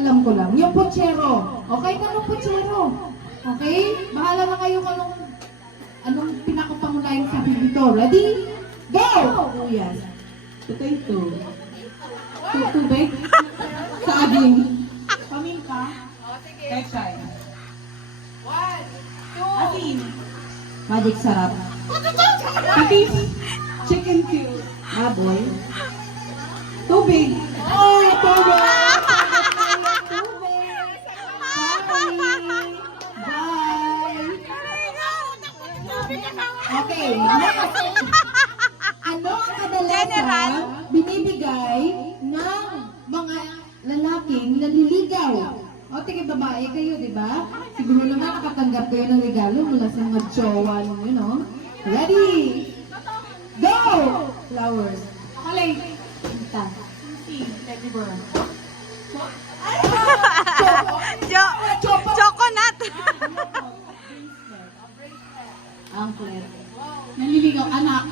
alam ko lang. Yung putsero. Okay, tanong putsero. Okay? Bahala na kayo kung anong pinakapangunahin sa dito. Ready? Go! Oh, yes. Potato. Tubig? Saging. Paminta. Pechay. 1, 2. Asin. Magic sarap. Patis. Chicken cube. Baboy. Tubig. Oh, tubig. Okay, ano ang kadalasan binibigay ng mga lalaking naliligaw? O, tingin babae kayo, di ba? Siguro naman nakatanggap kayo ng regalo mula sa mga jowa ninyo, no? Ready? Go! Flowers. Kalay. Pinta. Teddy bear. Choconut. Anklet. Naliligaw, anak.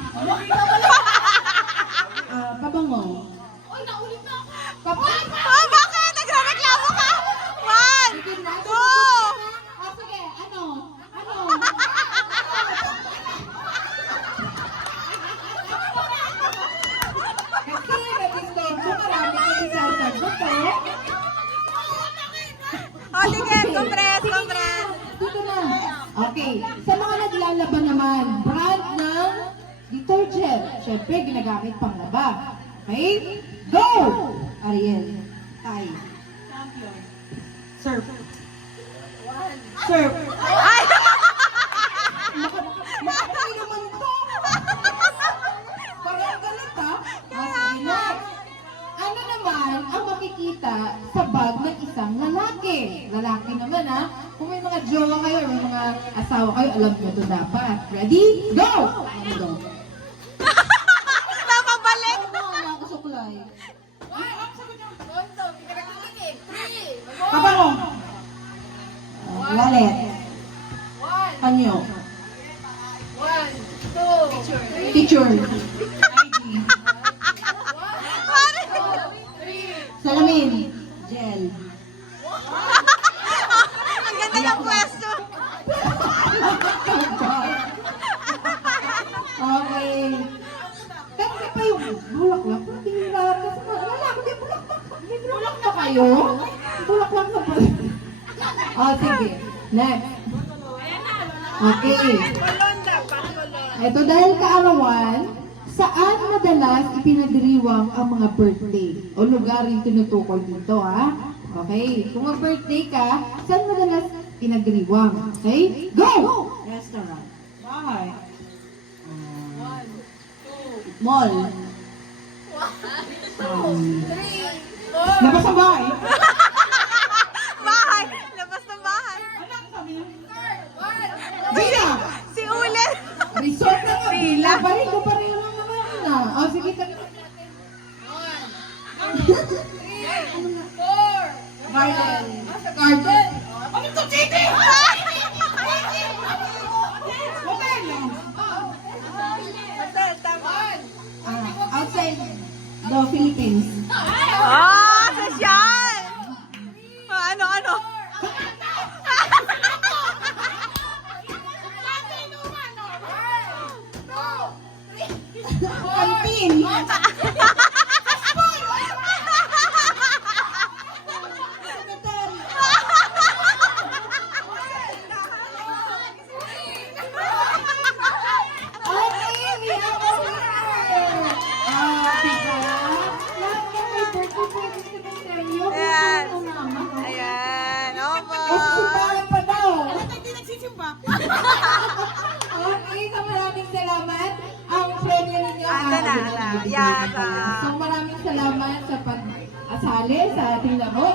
Pabango. Oy, naulit na ako. Oh, bakit? Nagrereklamo ka? 1, 2. Sige, ano? Kasi nag-discover, marami kayo sasagot, eh. Oh, sige, compress. Dito na. Okay. Sa mga naglalaban naman, brand ng detergent. Siyempre, ginagamit pang laba. Okay? Go! Ariel. Tay. Surf. Surf. Ay! Makapagay naman ito. Parang galit, ha? Sige na. Ano naman ang makikita sa bag ng isang lalaki? Lalaki naman, ha? Kung may mga jowa kayo, may mga asawa kayo, alam nyo ito dapat. Ready? Go! Go! Napabalik. Wala ako suklay. Kabango! Wallet. Panyo. 1, 2, Teacher. ID. Pare. Salamin. Gel. Ang ganda ng pwesto. Okay. Kasi pa yung bulaklak. Hindi nila kasi wala. Hindi bulaklak. Hindi bulaklak na kayo. Bulaklak na pa. Oh, sige. Next. Okay. Ito dahil kaarawan, saan madalas ipinagdiriwang ang mga birthday? O lugar yung tinutukoy dito, ha? Okay. Kung mag-birthday ka, saan madalas pinagdiriwang? Okay? Go! Restaurant. Bahay. Mall. 3, 4, Labas sa bahay. Bahay. Labas ng bahay. Villa. Si Ulen. Resort na nga. Villa. Parin ko pareho lang naman na. O, sige. 4, Garden. Garden. Ano ito, Titi? Hotel, tama. Outside the Philippines. Ah, sosyal. Ano? Kantin. Ayan. Ayan. Opo. Pa daw. Okay, so maraming salamat. Ang premyo ninyo. Ando na. Yan. So maraming salamat sa pag-asali sa ating laro.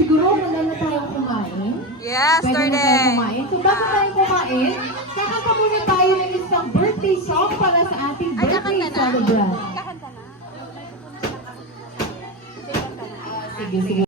Siguro manalo tayong kumain. Yes, Pwede na tayo Torde. kumain. So bago tayo kumain, kakanta muna tayo ng isang birthday song para sa ating birthday celebrant. Kakanta na. Sige.